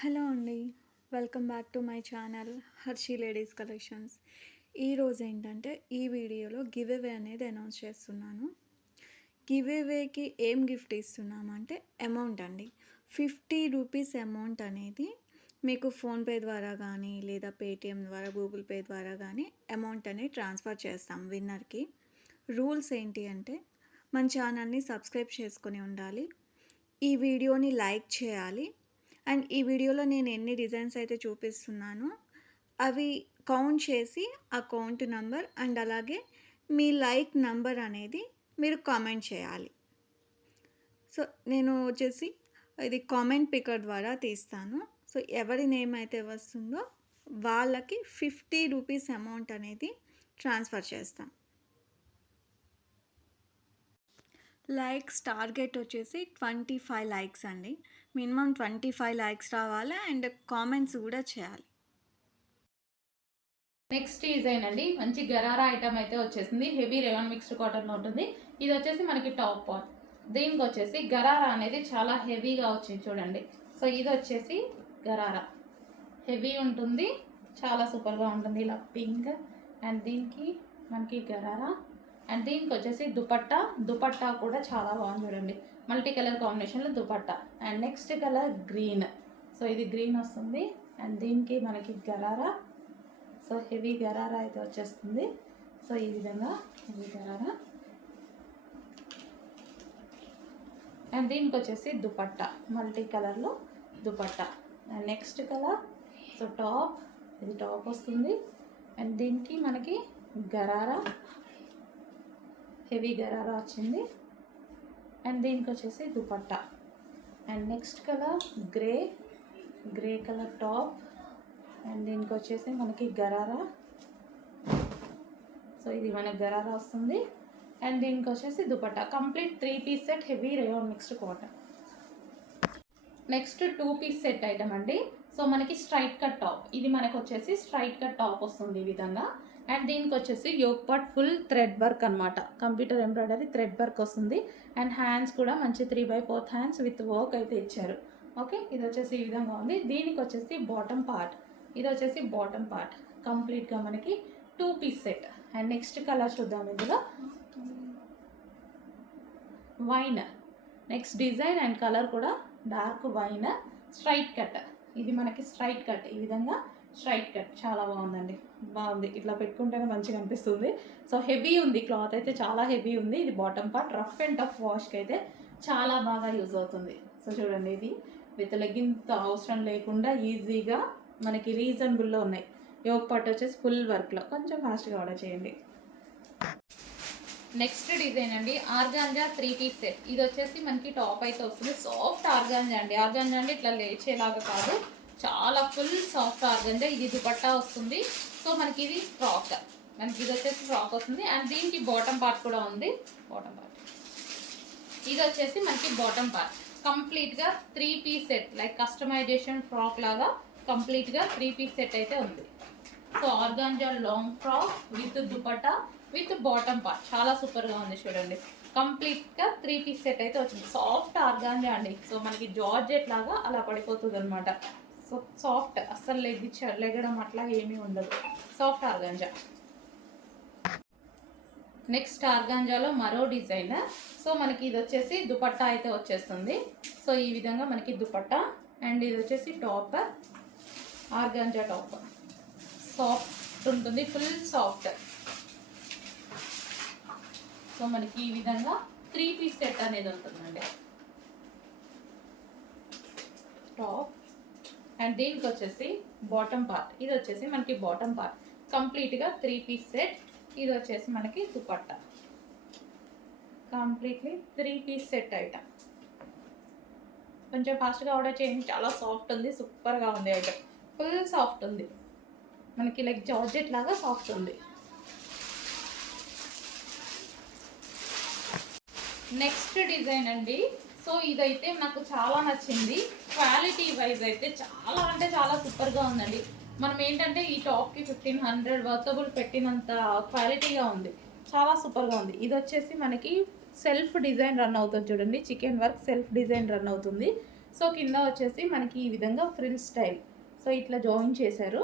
Hello అండి. Welcome back to my channel Harshi ladies collections. ఈరోజు ఏంటంటే ఈ వీడియోలో గివ్ అవే అనేది అనౌన్స్ చేస్తున్నాను. గివ్ అవేకి ఏం గిఫ్ట్ ఇస్తున్నామంటే అమౌంట్ అండి. 50 రూపీస్ అమౌంట్ అనేది మీకు ఫోన్పే ద్వారా కానీ లేదా పేటిఎం ద్వారా గూగుల్ పే ద్వారా కానీ అమౌంట్ అనేది ట్రాన్స్ఫర్ చేస్తాం విన్నర్కి. రూల్స్ ఏంటి అంటే మన ఛానల్ని సబ్స్క్రైబ్ చేసుకొని ఉండాలి, ఈ వీడియోని లైక్ చేయాలి, అండ్ ఈ వీడియోలో నేను ఎన్ని డిజైన్స్ అయితే చూపిస్తున్నానో అవి కౌంట్ చేసి ఆ కౌంట్ నంబర్ అండ్ అలాగే మీ లైక్ నంబర్ అనేది మీరు కామెంట్ చేయాలి. సో నేను వచ్చేసి ఇది కామెంట్ పికర్ ద్వారా తీస్తాను. సో ఎవరి నేమ్ అయితే వస్తుందో వాళ్ళకి 50 రూపీస్ అమౌంట్ అనేది ట్రాన్స్ఫర్ చేస్తాం. లైక్స్ టార్గెట్ వచ్చేసి 25 లైక్స్ అండి. మినిమం 25 లైక్స్ రావాలి అండ్ కామెంట్స్ కూడా చేయాలి. నెక్స్ట్ డిజైన్ అండి, మంచి గరారా ఐటమ్ అయితే వచ్చేసింది. హెవీ రేయాన్ మిక్స్డ్ కాటన్ ఉంటుంది. ఇది వచ్చేసి మనకి టాప్ పార్ట్. దీనికి వచ్చేసి గరారా అనేది చాలా హెవీగా వచ్చింది చూడండి. సో ఇది వచ్చేసి గరారా హెవీ ఉంటుంది, చాలా సూపర్గా ఉంటుంది. ఇలా పింక్ అండ్ దీనికి మనకి గరారా అండ్ దీనికి వచ్చేసి దుపట్టా కూడా చాలా బాగుంది చూడండి. మల్టీ కలర్ కాంబినేషన్లో dupatta and next colour green. So ఇది గ్రీన్ వస్తుంది అండ్ దీనికి మనకి గరారా. సో హెవీ గరారా అయితే వచ్చేస్తుంది. సో ఈ విధంగా హెవీ గరారా అండ్ దీనికి వచ్చేసి దుపట్టా మల్టీ కలర్లో dupatta and next colour. So ఇది టాప్ వస్తుంది అండ్ దీనికి మనకి గరారా హెవీ గరారా వచ్చింది అండ్ దీనికి వచ్చేసి dupatta and next colour grey colour top and దీనికి వచ్చేసి మనకి గరారా. సో ఇది మనకి గరారా వస్తుంది అండ్ దీనికి వచ్చేసి dupatta. Complete 3 piece set heavy rayon mixed cotton. Next 2 piece set item అండి. సో మనకి స్ట్రైట్ కట్ టాప్. ఇది మనకు వచ్చేసి స్ట్రైట్ కట్ టాప్ వస్తుంది ఈ విధంగా అండ్ దీనికి వచ్చేసి yoke part full thread work అనమాట. కంప్యూటర్ ఎంబ్రాయిడరీ థ్రెడ్ వర్క్ వస్తుంది అండ్ హ్యాండ్స్ కూడా మంచి 3/4 హ్యాండ్స్ విత్ వర్క్ అయితే ఇచ్చారు. ఓకే, ఇది వచ్చేసి ఈ విధంగా ఉంది. దీనికి వచ్చేసి బాటమ్ పార్ట్. ఇది వచ్చేసి బాటమ్ పార్ట్ కంప్లీట్గా మనకి 2 piece set and next colour చూద్దాం. ఇందులో wine next design and colour కూడా డార్క్ వైన్ స్ట్రైట్ కట్. ఇది మనకి స్ట్రైట్ కట్, ఈ విధంగా స్ట్రైట్ కట్ చాలా బాగుందండి. బాగుంది, ఇట్లా పెట్టుకుంటేనే మంచిగా అనిపిస్తుంది. సో హెవీ ఉంది, క్లాత్ అయితే చాలా హెవీ ఉంది. ఇది bottom part rough and tough వాష్కి అయితే చాలా బాగా యూజ్ అవుతుంది. సో చూడండి, ఇది విత్ లెగ్గింగ్తో అవసరం లేకుండా ఈజీగా మనకి రీజనబుల్లో ఉన్నాయి. యోక్ పార్ట్ వచ్చేసి ఫుల్ వర్క్లో. కొంచెం ఫాస్ట్గా ఆర్డర్ చేయండి. నెక్స్ట్ డిజైన్ అండి, ఆర్గాంజా 3 పీస్ సెట్. ఇది వచ్చేసి మనకి టాప్ అయితే వస్తుంది. సాఫ్ట్ ఆర్గాంజా అండి. ఆర్గాంజా అంటే ఇట్లా లేచేలాగా కాదు, చాలా ఫుల్ సాఫ్ట్ ఆర్గాంజా. ఇది దుపట్టా వస్తుంది. సో మనకి ఇది ఫ్రాక్, మనకి ఇది వచ్చేసి ఫ్రాక్ వస్తుంది అండ్ దీనికి బాటమ్ పార్ట్ కూడా ఉంది. బాటమ్ పార్ట్ ఇది వచ్చేసి మనకి బాటమ్ పార్ట్ కంప్లీట్గా 3 piece set, like customization frock లాగా కంప్లీట్గా 3 పీస్ సెట్ అయితే ఉంది. So organza long frock with dupatta with bottom part చాలా సూపర్గా ఉంది చూడండి. కంప్లీట్గా 3 పీస్ సెట్ అయితే వచ్చింది. సాఫ్ట్ ఆర్గాంజా అండి. సో మనకి జార్జెట్ లాగా అలా పడిపోతుంది అనమాట. సో సాఫ్ట్, అస్సలు లెగడం అట్లా ఏమీ ఉండదు. Soft organza. నెక్స్ట్ ఆర్గాంజాలో మరో డిజైన్. సో మనకి ఇది వచ్చేసి దుపట్టా అయితే వచ్చేస్తుంది. సో ఈ విధంగా మనకి దుపట్టా అండ్ ఇది వచ్చేసి టాప్, ఆర్గాంజా టాప్ సాఫ్ట్ ఉంటుంది, ఫుల్ సాఫ్ట్. సో మనకి ఈ విధంగా 3 పీస్ సెట్ అనేది ఉంటుందండి. టాప్ అండ్ దీనికి వచ్చేసి బాటమ్ పార్ట్. ఇది వచ్చేసి మనకి బాటమ్ పార్ట్ కంప్లీట్గా 3 పీస్ సెట్. ఇది వచ్చేసి మనకి dupatta completely 3 piece set item. కొంచెం ఫాస్ట్గా ఆర్డర్ చేయండి. చాలా సాఫ్ట్ ఉంది, సూపర్గా ఉంది ఐటమ్. ఫుల్ సాఫ్ట్ ఉంది, మనకి లైక్ జార్జెట్ లాగా సాఫ్ట్ ఉంది. నెక్స్ట్ డిజైన్ అండి. సో ఇదైతే నాకు చాలా నచ్చింది. క్వాలిటీ వైజ్ అయితే చాలా అంటే చాలా సూపర్గా ఉందండి. మనం ఏంటంటే ఈ టాప్కి 1500 వర్కబుల్ పెట్టినంత క్వాలిటీగా ఉంది, చాలా సూపర్గా ఉంది. ఇది వచ్చేసి మనకి సెల్ఫ్ డిజైన్ రన్ అవుతుంది చూడండి. Chicken work self design run అవుతుంది. సో కింద వచ్చేసి మనకి ఈ విధంగా ఫ్రిల్ స్టైల్, సో ఇట్లా జాయిన్ చేశారు.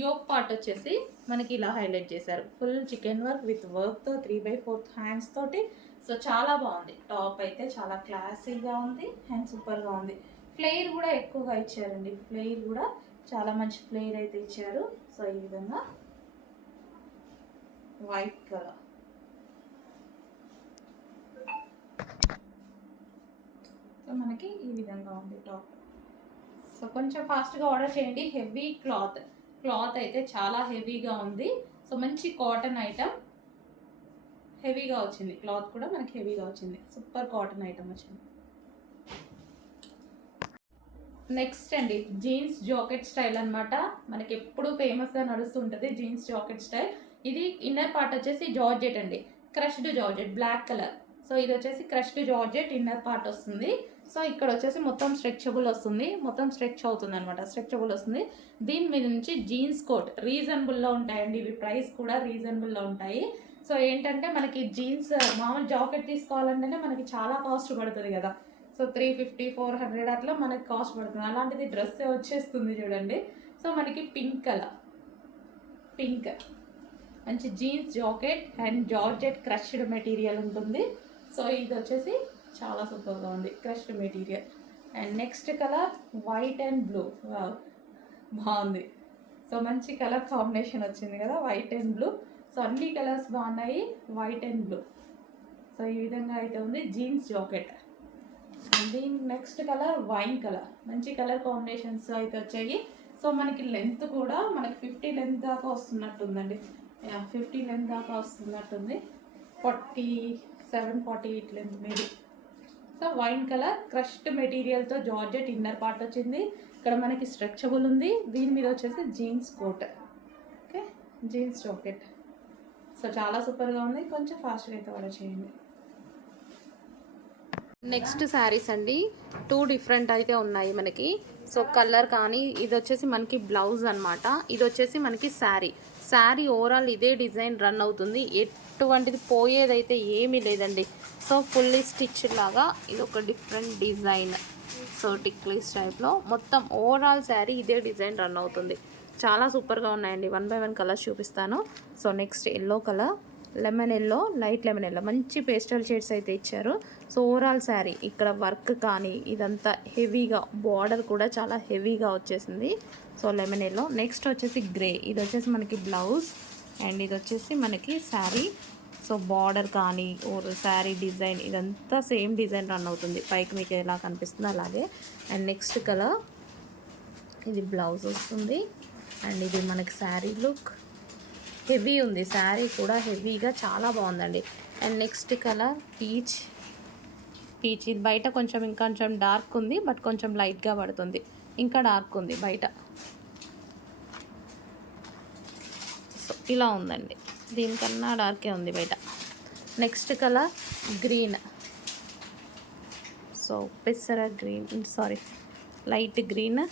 యోక్ పార్ట్ వచ్చేసి మనకి ఇలా హైలైట్ చేశారు. ఫుల్ చికెన్ వర్క్ విత్ వర్క్తో 3/4 హ్యాండ్స్ తోటి. సో చాలా బాగుంది. టాప్ అయితే చాలా క్లాసీగా ఉంది అండ్ సూపర్గా ఉంది. ఫ్లేర్ కూడా ఎక్కువగా ఇచ్చారండి. ఫ్లేర్ కూడా చాలా మంచి ఫ్లేర్ అయితే ఇచ్చారు. సో ఈ విధంగా వైట్ కలర్, సో మనకి ఈ విధంగా ఉంది టాప్. సో కొంచెం ఫాస్ట్గా ఆర్డర్ చేయండి. హెవీ క్లాత్ అయితే చాలా హెవీగా ఉంది. సో మంచి కాటన్ ఐటమ్, హెవీగా వచ్చింది. క్లాత్ కూడా మనకి హెవీగా వచ్చింది. సూపర్ కాటన్ ఐటమ్ వచ్చింది. నెక్స్ట్ అండి జీన్స్ జాకెట్ స్టైల్ అనమాట. మనకి ఎప్పుడు ఫేమస్గా నడుస్తుంటుంది జీన్స్ జాకెట్ స్టైల్. ఇది ఇన్నర్ పార్ట్ వచ్చేసి జార్జెట్ అండి, crushed georgette black colour. So ఇది వచ్చేసి క్రష్డ్ జార్జెట్ ఇన్నర్ పార్ట్ వస్తుంది. సో ఇక్కడ వచ్చేసి మొత్తం స్ట్రెచబుల్ వస్తుంది, మొత్తం స్ట్రెచ్ అవుతుంది అనమాట, స్ట్రెచబుల్ వస్తుంది. దీని మీద నుంచి జీన్స్ కోట్ రీజనబుల్లో ఉంటాయండి. ఇవి ప్రైస్ కూడా రీజనబుల్లో ఉంటాయి. సో ఏంటంటే మనకి జీన్స్ మామూలు జాకెట్ తీసుకోవాలంటేనే మనకి చాలా కాస్ట్ పడుతుంది కదా. సో 350-400 అట్లా మనకి కాస్ట్ పడుతుంది. అలాంటిది డ్రెస్ వచ్చేస్తుంది చూడండి. సో మనకి పింక్ కలర్, పింక్ మంచి jeans jacket and georgette crushed material ఉంటుంది. సో ఇది వచ్చేసి చాలా సూపర్గా ఉంది, crushed material. And next colour white and blue. బాగుంది. సో మంచి కలర్ కాంబినేషన్ వచ్చింది కదా, వైట్ అండ్ బ్లూ. సో అన్ని కలర్స్ బాగున్నాయి, వైట్ అండ్ బ్లూ. సో ఈ విధంగా అయితే ఉంది జీన్స్ జాకెట్. దీని నెక్స్ట్ కలర్ వైన్ కలర్, మంచి కలర్ కాంబినేషన్స్ అయితే వచ్చాయి. సో మనకి లెంత్ కూడా మనకి 50 లెంత్ దాకా వస్తున్నట్టుందండి. 50 లెంత్ దాకా వస్తున్నట్టుంది, 47-48 length maybe. So wine colour crushed మెటీరియల్తో జార్జెట్ ఇన్నర్ పార్ట్ వచ్చింది. ఇక్కడ మనకి స్ట్రెచబుల్ ఉంది. దీని మీద వచ్చేసి jeans coat, okay jeans jacket. So చాలా సూపర్గా ఉంది. కొంచెం ఫాస్ట్గా అయితే ఆర్డర్ చేయండి. నెక్స్ట్ శారీస్ అండి, 2 డిఫరెంట్ అయితే ఉన్నాయి మనకి. సో కలర్ కానీ ఇది వచ్చేసి మనకి బ్లౌజ్ అనమాట, ఇది వచ్చేసి మనకి శారీ ఓవరాల్ ఇదే డిజైన్ రన్ అవుతుంది. ఎటువంటిది పోయేదైతే ఏమీ లేదండి. సో ఫుల్లీ స్టిచ్ లాగా ఇది ఒక డిఫరెంట్ డిజైన్. సో టిక్లీస్ టైప్లో మొత్తం ఓవరాల్ శారీ ఇదే డిజైన్ రన్ అవుతుంది. చాలా సూపర్గా ఉన్నాయండి. 1 by 1 కలర్స్ చూపిస్తాను. So next yellow colour, lemon yellow, light lemon yellow, మంచి పేస్టల్ షేడ్స్ అయితే ఇచ్చారు. సో ఓవరాల్ శారీ ఇక్కడ వర్క్ కానీ ఇదంతా హెవీగా, బార్డర్ కూడా చాలా హెవీగా వచ్చేసింది. So lemon yellow. నెక్స్ట్ వచ్చేసి గ్రే, ఇది వచ్చేసి మనకి బ్లౌజ్ అండ్ ఇది వచ్చేసి మనకి శారీ. సో బార్డర్ కానీ ఓర్ శారీ డిజైన్ ఇదంతా సేమ్ డిజైన్ రన్ అవుతుంది. పైకి మీకు ఎలా కనిపిస్తుందో అలాగే. అండ్ నెక్స్ట్ కలర్, ఇది బ్లౌజ్ వస్తుంది అండ్ ఇది మనకి శారీ లుక్. హెవీ ఉంది శారీ కూడా, హెవీగా చాలా బాగుందండి. అండ్ నెక్స్ట్ కలర్ పీచ్, ఇది బయట కొంచెం ఇంకొంచెం డార్క్ ఉంది, బట్ కొంచెం లైట్గా పడుతుంది. ఇంకా డార్క్ ఉంది బయట. సో ఇలా ఉందండి, దీనికన్నా డార్కే ఉంది బయట. నెక్స్ట్ కలర్ గ్రీన్, సో పెసర గ్రీన్, లైట్ గ్రీన్.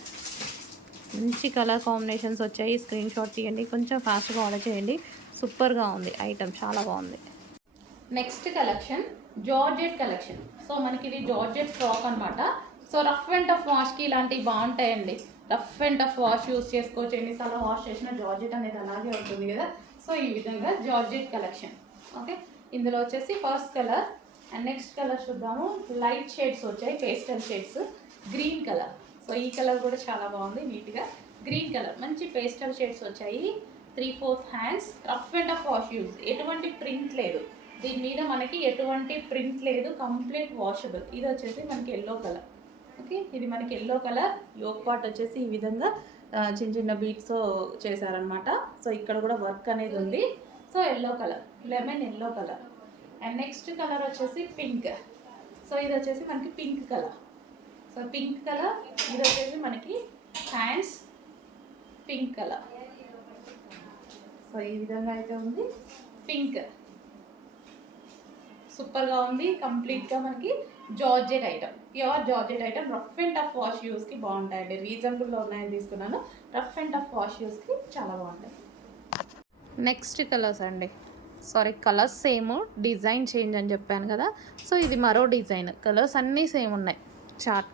మంచి కలర్ కాంబినేషన్స్ వచ్చాయి. స్క్రీన్ షాట్ తీయండి, కొంచెం ఫాస్ట్గా ఆర్డర్ చేయండి. సూపర్గా ఉంది ఐటమ్, చాలా బాగుంది. Next collection georgette collection. So మనకి ఇది జార్జెట్ ఫ్రాక్ అనమాట. సో రఫ్ అండ్ టఫ్ వాష్కి ఇలాంటివి బాగుంటాయండి. Rough and tough wash use చేసుకోవచ్చు, ఎన్నిసార్లు వాష్ చేసినా జార్జెట్ అనేది అలాగే ఉంటుంది కదా. సో ఈ విధంగా జార్జెట్ కలెక్షన్. ఓకే, ఇందులో వచ్చేసి first colour and next colour చూద్దాము. లైట్ షేడ్స్ వచ్చాయి, pastel shades, green colour. So ఈ కలర్ కూడా చాలా బాగుంది, నీట్గా గ్రీన్ కలర్, మంచి పేస్టల్ షేడ్స్ వచ్చాయి. 3/4 hands, rough and tough wash use, ఎటువంటి ప్రింట్ లేదు దీని మీద, మనకి ఎటువంటి ప్రింట్ లేదు, కంప్లీట్ వాషబుల్. ఇది వచ్చేసి మనకి ఎల్లో కలర్. ఓకే, ఇది మనకి ఎల్లో కలర్. యోక్ పార్ట్ వచ్చేసి ఈ విధంగా చిన్న చిన్న బీట్స్ చేశారనమాట. సో ఇక్కడ కూడా వర్క్ అనేది ఉంది. So yellow colour, lemon yellow colour. And next colour వచ్చేసి పింక్. సో ఇది వచ్చేసి మనకి pink colour. So pink colour, ఇది వచ్చేసి మనకి హ్యాండ్స్ పింక్ కలర్. సో ఈ విధంగా అయితే ఉంది పింక్, సూపర్గా ఉంది. కంప్లీట్గా మనకి georgette item, pure georgette item. Rough and tough wash యూస్కి బాగుంటాయండి. రీజనబుల్లో ఉన్నాయని తీసుకున్నాను. రఫ్ అండ్ టఫ్ వాష్ యూస్కి చాలా బాగుంటాయి. నెక్స్ట్ కలర్స్ అండి, sorry colours same, design change అని చెప్పాను కదా. సో ఇది మరో డిజైన్, కలర్స్ అన్నీ సేమ్ ఉన్నాయి.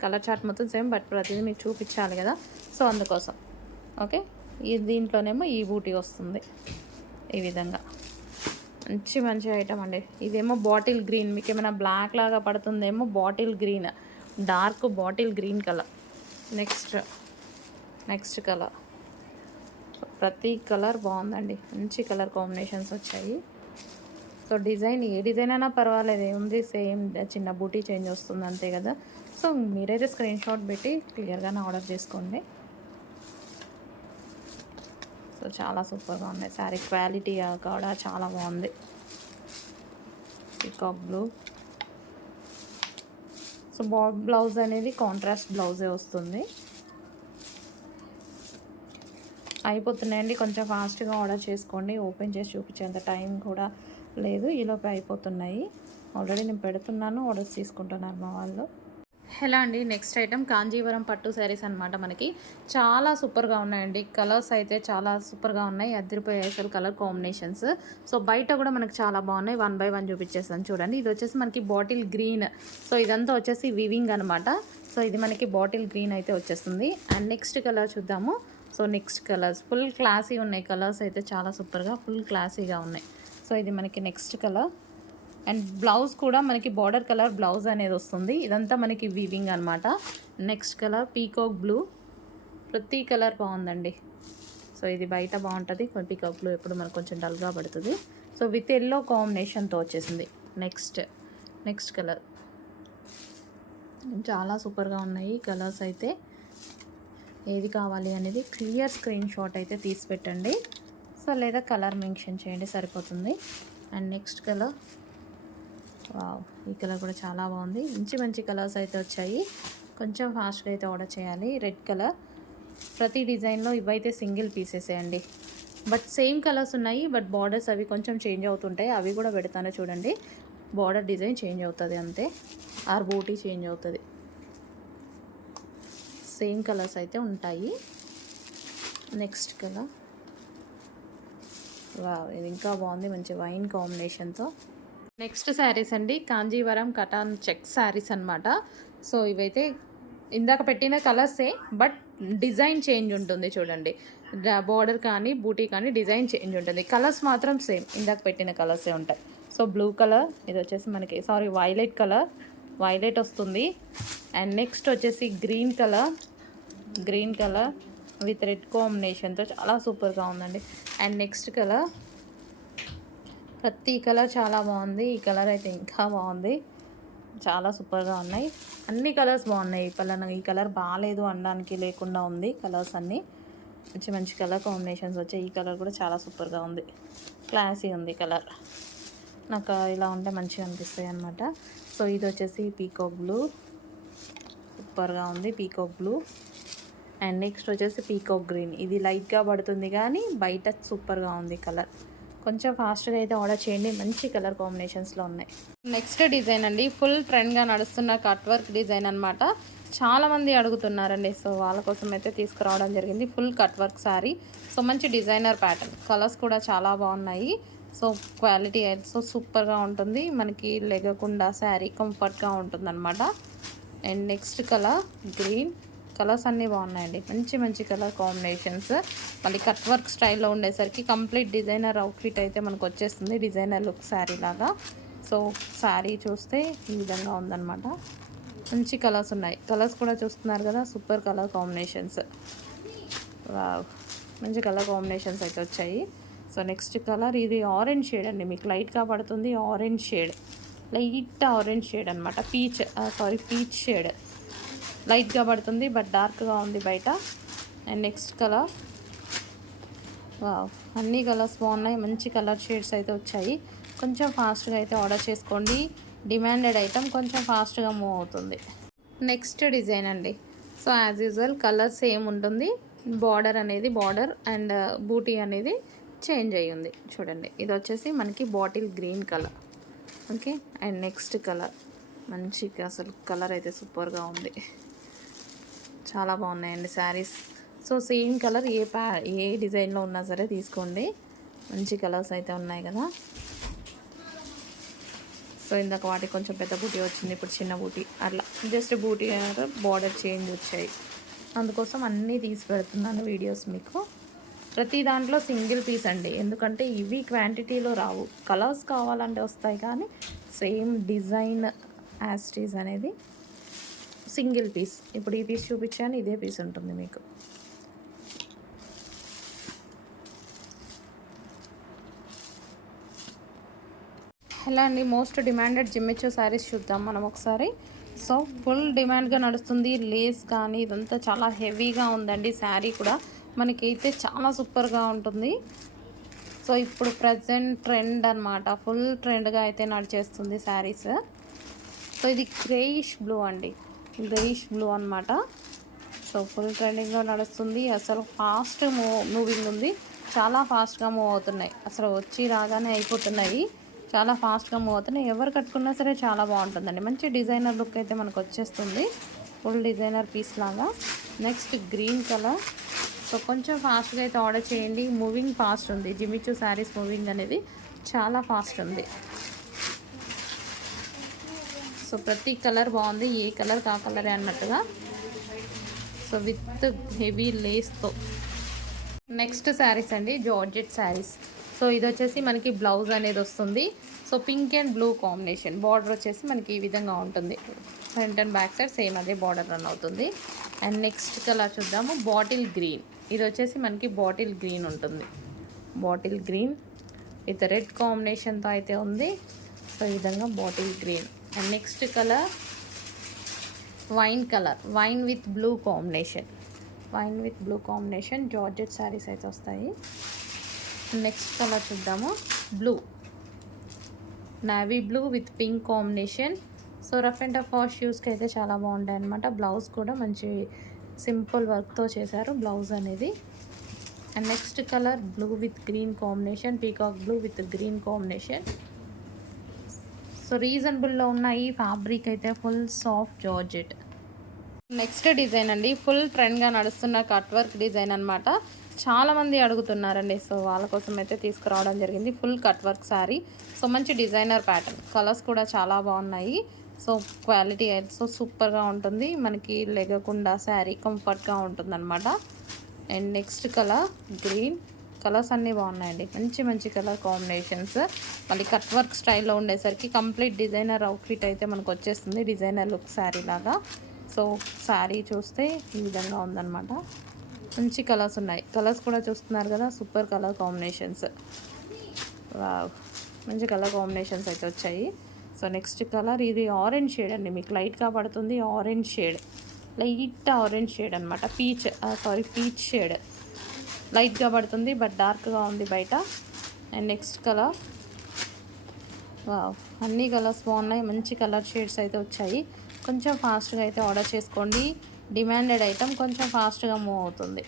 కలర్ చార్ట్ మొత్తం సేమ్, బట్ ప్రతిదీ మీకు చూపించాలి కదా, సో అందుకోసం. ఓకే, ఈ దీంట్లోనేమో ఈ బూటీ వస్తుంది ఈ విధంగా. మంచి ఐటమ్ అండి. ఇదేమో బాటిల్ గ్రీన్, మీకు ఏమైనా బ్లాక్ లాగా పడుతుందేమో bottle green, dark bottle green colour. Next colour, ప్రతి కలర్ బాగుందండి, మంచి కలర్ కాంబినేషన్స్ వచ్చాయి. సో డిజైన్ ఏ డిజైన్ అయినా పర్వాలేదు, ఏముంది సేమ్ చిన్న బూటీ చేంజ్ వస్తుంది అంతే కదా. సో మీరైతే స్క్రీన్ షాట్ పెట్టి క్లియర్గానే ఆర్డర్ చేసుకోండి. సో చాలా సూపర్గా ఉన్నాయి శారీ, క్వాలిటీ కూడా చాలా బాగుంది. Peacock blue. సో బ్లౌజ్ అనేది కాంట్రాస్ట్ బ్లౌజే వస్తుంది. అయిపోతున్నాయండి, కొంచెం ఫాస్ట్గా ఆర్డర్ చేసుకోండి. ఓపెన్ చేసి చూపించేంత టైం కూడా లేదు, ఈలోపే అయిపోతున్నాయి. ఆల్రెడీ నేను పెడుతున్నాను, ఆర్డర్స్ తీసుకుంటున్నారు మా వాళ్ళు. హలో అండి, నెక్స్ట్ ఐటమ్ కాంజీవరం పట్టు శారీస్ అనమాట. మనకి చాలా సూపర్గా ఉన్నాయండి, కలర్స్ అయితే చాలా సూపర్గా ఉన్నాయి, అదిరిపోయాయి అసలు కలర్ కాంబినేషన్స్. సో బయట కూడా మనకు చాలా బాగున్నాయి, 1 by 1 చూపించేస్తాను చూడండి. ఇది వచ్చేసి మనకి బాటిల్ గ్రీన్, సో ఇదంతా వచ్చేసి వివింగ్ అనమాట. సో ఇది మనకి బాటిల్ గ్రీన్ అయితే వచ్చేస్తుంది. అండ్ నెక్స్ట్ కలర్ చూద్దాము. So next colours full classy ఉన్నాయి, కలర్స్ అయితే చాలా సూపర్గా ఫుల్ క్లాసీగా ఉన్నాయి. సో ఇది మనకి నెక్స్ట్ కలర్. అండ్ బ్లౌజ్ కూడా మనకి బార్డర్ కలర్ బ్లౌజ్ అనేది వస్తుంది. ఇదంతా మనకి వీవింగ్ అనమాట. నెక్స్ట్ కలర్ పీకాక్ బ్లూ, ప్రతి కలర్ బాగుందండి. సో ఇది బయట బాగుంటుంది, పీకాక్ బ్లూ ఎప్పుడు మనకు కొంచెం డల్గా పడుతుంది. సో విత్ ఎల్లో కాంబినేషన్తో వచ్చేసింది. నెక్స్ట్ కలర్ చాలా సూపర్గా ఉన్నాయి కలర్స్ అయితే. ఏది కావాలి అనేది క్లియర్ స్క్రీన్ షాట్ అయితే తీసి పెట్టండి. సో లేదా కలర్ మెన్షన్ చేయండి సరిపోతుంది. అండ్ నెక్స్ట్ కలర్, వావ్, ఈ కలర్ కూడా చాలా బాగుంది. మంచి కలర్స్ అయితే వచ్చాయి, కొంచెం ఫాస్ట్గా అయితే ఆర్డర్ చేయాలి. రెడ్ కలర్, ప్రతి డిజైన్లో ఇవైతే సింగిల్ పీసెసే అండి, బట్ సేమ్ కలర్స్ ఉన్నాయి. బట్ బార్డర్స్ అవి కొంచెం చేంజ్ అవుతుంటాయి, అవి కూడా పెడతాను చూడండి. బార్డర్ డిజైన్ చేంజ్ అవుతుంది అంతే, ఆర్ బూటీ చేంజ్ అవుతుంది, సేమ్ కలర్స్ అయితే ఉంటాయి. నెక్స్ట్ కలర్, వావ్, ఇది ఇంకా బాగుంది, మంచి వైన్ కాంబినేషన్తో. నెక్స్ట్ శారీస్ అండి, కాంజీవరం కటాన్ చెక్ శారీస్ అనమాట. సో ఇవైతే ఇందాక పెట్టిన కలర్సే, బట్ డిజైన్ చేంజ్ ఉంటుంది చూడండి. బార్డర్ కానీ బూటీ కానీ డిజైన్ చేంజ్ ఉంటుంది, కలర్స్ మాత్రం సేమ్, ఇందాక పెట్టిన కలర్సే ఉంటాయి. సో బ్లూ కలర్, ఇది వచ్చేసి మనకి వైలెట్ కలర్, వైలెట్ వస్తుంది. అండ్ నెక్స్ట్ వచ్చేసి గ్రీన్ కలర్ విత్ రెడ్ కాంబినేషన్తో చాలా సూపర్గా ఉందండి. అండ్ నెక్స్ట్ కలర్, ప్రతి కలర్ చాలా బాగుంది, ఈ కలర్ అయితే ఇంకా బాగుంది, చాలా సూపర్గా ఉన్నాయి. అన్ని కలర్స్ బాగున్నాయి, ఈ కలర్ బాగాలేదు అనడానికి లేకుండా ఉంది. కలర్స్ అన్నీ మంచి కలర్ కాంబినేషన్స్ వచ్చాయి. ఈ కలర్ కూడా చాలా సూపర్గా ఉంది, క్లాసీ ఉంది కలర్, నాకు ఇలా ఉంటే మంచిగా అనిపిస్తాయి అనమాట. సో ఇది వచ్చేసి పీకాక్ బ్లూ, సూపర్గా ఉంది పీకాక్ బ్లూ. అండ్ నెక్స్ట్ వచ్చేసి పీకాక్ గ్రీన్, ఇది లైట్గా పడుతుంది కానీ బయట సూపర్గా ఉంది కలర్. కొంచెం ఫాస్ట్గా అయితే ఆర్డర్ చేయండి, మంచి కలర్ కాంబినేషన్స్లో ఉన్నాయి. నెక్స్ట్ డిజైన్ అండి, ఫుల్ ట్రెండ్గా నడుస్తున్న కట్ వర్క్ డిజైన్ అనమాట. చాలామంది అడుగుతున్నారండి, సో వాళ్ళ కోసం అయితే తీసుకురావడం జరిగింది. Full cut work sari, so మంచి డిజైనర్ ప్యాటర్న్, కలర్స్ కూడా చాలా బాగున్నాయి. సో క్వాలిటీ అయితే సో సూపర్గా ఉంటుంది, మనకి లెగకుండా శారీ కంఫర్ట్గా ఉంటుంది అనమాట. And next colour green, colours అన్నీ బాగున్నాయండి, మంచి కలర్ కాంబినేషన్స్. మళ్ళీ కట్ వర్క్ స్టైల్లో ఉండేసరికి కంప్లీట్ డిజైనర్ అవుట్ఫిట్ అయితే మనకు వచ్చేస్తుంది, డిజైనర్ లుక్ శారీ లాగా. సో శారీ చూస్తే ఈ విధంగా ఉందన్నమాట, మంచి కలర్స్ ఉన్నాయి, కలర్స్ కూడా చూస్తున్నారు కదా, సూపర్ కలర్ కాంబినేషన్స్, మంచి కలర్ కాంబినేషన్స్ అయితే వచ్చాయి. సో నెక్స్ట్ కలర్, ఇది ఆరెంజ్ షేడ్ అండి, మీకు లైట్గా పడుతుంది, orange shade, light orange shade అనమాట. పీచ్ షేడ్ లైట్గా పడుతుంది, బట్ డార్క్గా ఉంది బయట. అండ్ నెక్స్ట్ కలర్, అన్ని కలర్స్ బాగున్నాయి, మంచి కలర్ షేడ్స్ అయితే వచ్చాయి. కొంచెం ఫాస్ట్గా అయితే ఆర్డర్ చేసుకోండి, డిమాండెడ్ ఐటమ్, కొంచెం ఫాస్ట్గా మూవ్ అవుతుంది. నెక్స్ట్ డిజైన్ అండి, so as usual colour same ఉంటుంది, బార్డర్ అండ్ బూటీ అనేది చేంజ్ అయ్యి ఉంది చూడండి. ఇది వచ్చేసి మనకి bottle green colour, okay. And next colour, మంచిగా అసలు కలర్ అయితే సూపర్గా ఉంది, చాలా బాగున్నాయండి శారీస్. సో సేమ్ కలర్ ఏ డిజైన్లో ఉన్నా సరే తీసుకోండి, మంచి కలర్స్ అయితే ఉన్నాయి కదా. సో ఇందాక వాటికి కొంచెం పెద్ద బూటీ వచ్చింది, ఇప్పుడు చిన్న బూటీ, అట్లా జస్ట్ బూటీ బార్డర్ చేంజ్ వచ్చాయి. అందుకోసం అన్నీ తీసి పెడుతున్నాను వీడియోస్ మీకు. ప్రతి దాంట్లో సింగిల్ పీస్ అండి, ఎందుకంటే ఇవి క్వాంటిటీలో రావు. కలర్స్ కావాలంటే వస్తాయి, కానీ సేమ్ డిజైన్ యాస్టీస్ అనేది సింగిల్ పీస్. ఇప్పుడు ఈ పీస్ చూపించాను, ఇదే పీస్ ఉంటుంది మీకు. హలో అండి, మోస్ట్ డిమాండెడ్ జిమ్మిచో శారీస్ చూద్దాం మనం ఒకసారి. సో ఫుల్ డిమాండ్గా నడుస్తుంది. లేస్ కానీ ఇదంతా చాలా హెవీగా ఉందండి. శారీ కూడా మనకైతే చాలా సూపర్గా ఉంటుంది. సో ఇప్పుడు ప్రజెంట్ ట్రెండ్ అనమాట, ఫుల్ ట్రెండ్గా అయితే నడిచేస్తుంది శారీస్. సో ఇది గ్రేయిష్ బ్లూ అండి, గ్రేయిష్ బ్లూ అనమాట. సో ఫుల్ ట్రెండింగ్లో నడుస్తుంది. అసలు ఫాస్ట్ మూవింగ్ ఉంది, చాలా ఫాస్ట్గా మూవ్ అవుతున్నాయి. అసలు వచ్చి రాగానే అయిపోతున్నాయి, చాలా ఫాస్ట్గా మూవ్ అవుతున్నాయి. ఎవరు కట్టుకున్నా సరే చాలా బాగుంటుందండి. మంచి డిజైనర్ లుక్ అయితే మనకు వచ్చేస్తుంది, ఫుల్ డిజైనర్ పీస్ లాగా. Next green colour. సో కొంచెం ఫాస్ట్గా అయితే ఆర్డర్ చేయండి, మూవింగ్ ఫాస్ట్ ఉంది. జిమ్మిచూ శారీస్ మూవింగ్ అనేది చాలా ఫాస్ట్ ఉంది. సో ప్రతి కలర్ బాగుంది, ఏ కలర్ కా కలరే అన్నట్టుగా. సో విత్ హెవీ లేస్తో. నెక్స్ట్ శారీస్ అండి, జార్జెట్ శారీస్. సో ఇది వచ్చేసి మనకి బ్లౌజ్ అనేది వస్తుంది. So pink and blue combination, border వచ్చేసి మనకి ఈ విధంగా ఉంటుంది. Front and back side same అదే బార్డర్ రన్ అవుతుంది. అండ్ నెక్స్ట్ కలర్ చూద్దాము, బాటిల్ గ్రీన్. ఇది వచ్చేసి మనకి బాటిల్ గ్రీన్ ఉంటుంది, బాటిల్ గ్రీన్ విత్ రెడ్ కాంబినేషన్తో అయితే ఉంది. సో ఈ విధంగా bottle green. And next colour wine colour, wine with blue combination, wine with blue combination georgette saris అయితే వస్తాయి. నెక్స్ట్ కలర్ చూద్దాము, blue, navy blue with pink combination. So rough and tough wash యూస్కి అయితే చాలా బాగుంటాయి అనమాట. బ్లౌజ్ కూడా మంచి సింపుల్ వర్క్తో చేశారు బ్లౌజ్ అనేది. And next colour blue with green combination, peacock blue with green combination. So రీజనబుల్లో ఉన్న ఈ ఫ్యాబ్రిక్ అయితే full soft georgette. Next design అండి, ఫుల్ ట్రెండ్గా నడుస్తున్న కట్ వర్క్ డిజైన్ అనమాట. చాలామంది అడుగుతున్నారండి, సో వాళ్ళ కోసం అయితే తీసుకురావడం జరిగింది. Full cut work sari. So మంచి డిజైనర్ ప్యాటర్న్, కలర్స్ కూడా చాలా బాగున్నాయి. సో క్వాలిటీ అయితే సో సూపర్గా ఉంటుంది, మనకి లెగకుండా శారీ కంఫర్ట్గా ఉంటుంది అనమాట. And next colour green. Colours అన్నీ బాగున్నాయండి, మంచి మంచి కలర్ కాంబినేషన్స్. మళ్ళీ కట్ వర్క్ స్టైల్లో ఉండేసరికి కంప్లీట్ డిజైనర్ అవుట్ఫిట్ అయితే మనకు వచ్చేస్తుంది, డిజైనర్ లుక్ శారీ లాగా. సో శారీ చూస్తే ఈ విధంగా ఉందన్నమాట. మంచి కలర్స్ ఉన్నాయి, కలర్స్ కూడా చూస్తున్నారు కదా, సూపర్ కలర్ కాంబినేషన్స్. వావ్, మంచి కలర్ కాంబినేషన్స్ అయితే వచ్చాయి. సో నెక్స్ట్ కలర్ ఇది ఆరెంజ్ షేడ్ అండి, మీకు లైట్గా పడుతుంది orange shade, light orange shade అనమాట. పీచ్ షేడ్ లైట్గా పడుతుంది, బట్ డార్క్గా ఉంది బయట. అండ్ నెక్స్ట్ కలర్, వావ్, అన్ని కలర్స్ బాగున్నాయి, మంచి కలర్ షేడ్స్ అయితే వచ్చాయి. కొంచెం ఫాస్ట్గా అయితే ఆర్డర్ చేసుకోండి, డిమాండెడ్ ఐటమ్, కొంచెం ఫాస్ట్గా మూవ్ అవుతుంది.